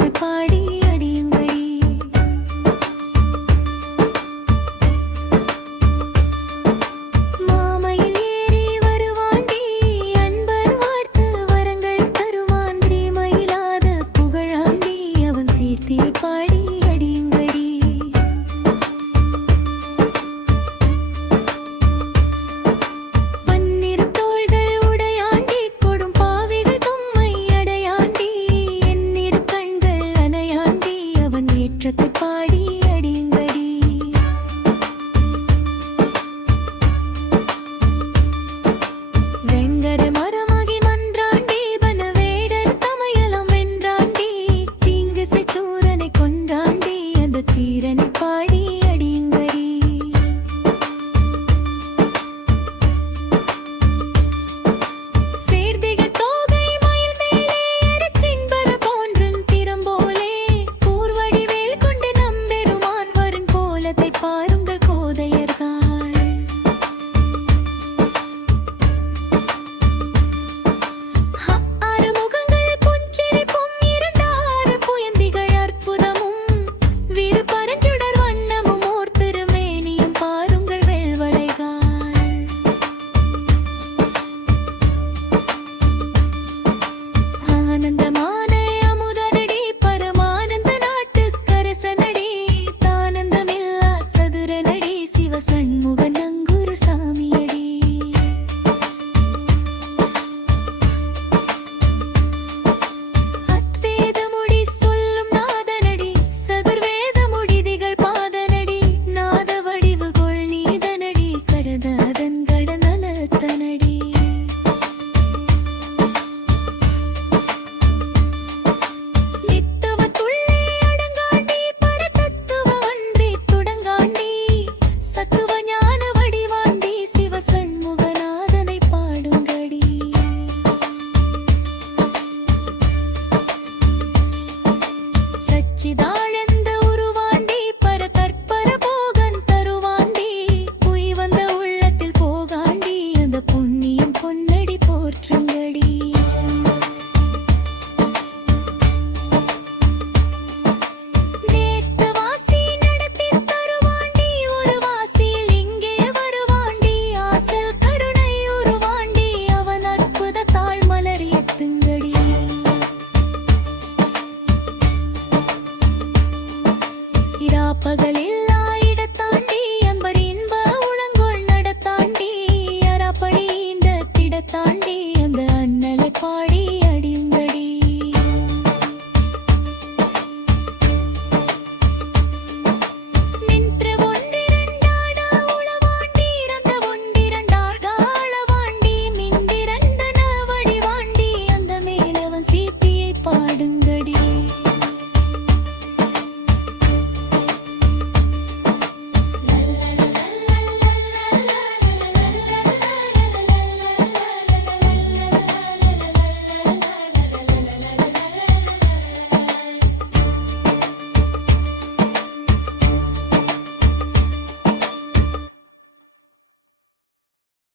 ஏற்றத்தை பாடி அடியுங்கடி. மாமையில் ஏறி வருவாண்டி அன்பர் வாழ்த்து வரங்கள் தருவான். தீமையில்லாத புகழாண்டி அவன் சீர்த்தி பாடி அடியுங்கடி. பன்னிரு தோள்கள் உடையாண்டி கொடும் பாவிகள் தம்மை அடையாண்டி. எண்ணிரு கண்கள் அணையாண்டி அவன் ஏற்றத்தை பாடி அடியுங்கடி. வெங்கர மரமாகி மன்றாண்டி வனவேடர் தமையலம் வென்றாண்டி. தீங்கு சூரனை கொன்றாண்டி அந்த தீரனை பாடி அடியுங்கடி. சேர்திகள் தோகை மயில் மேலே அரிசின்பர போன்றன் திறம்போலே. கூர்வடிவேல் கொண்டு நம்பெருமான் வருங்கோலத்தை பாருங்கள் கோதையர்கள். ஆறு முகங்கள் புஞ்சிரிப்பும் இரண்டாறு புயந்திகள் அற்புதமும். வீறு பரஞ்சுடர் வண்ணமும் ஓர் திருமேனியும் பாருங்கள் வெள்வளைகால். ஆனந்தமான அமுதனடி பரமானந்த நாட்டுக்கரசனடி. தானந்தமில்லா சதுரனடி சிவசண்முகன் நங்குரு சாமியடி. அத்வேதமுடி சொல்லும் நாதனடி சதுர்வேதமுடி திகழ் பாதனடி. நாத வடிவுகொள் நீதனடி கடதாதன் கடநலத்தனடி. நித்தவத்துள்ளே அடங்காண்டி பரதத்துவ ஒன்றி துடங்காண்டி. சத்துவ ஞான வடிவாண்டி சிவசண்முகநாதனை பாடுங்கடி. சச்சிதானந்த உருவாண்டி பரதற்பர போகன் தருவாண்டி. உய் வந்த உள்ளத்தில் போகாண்டி அந்த புண்ணியம் பொன்னடி போற்றுங்கடி. நேற்று வாசி நடத்தி தருவாண்டி ஒரு வாசியில் இங்கே வருவாண்டி. ஆசல் கருணை உருவாண்டி அவன் அற்புத தாழ் மலர் எத்துங்கடி. இராப்பகல்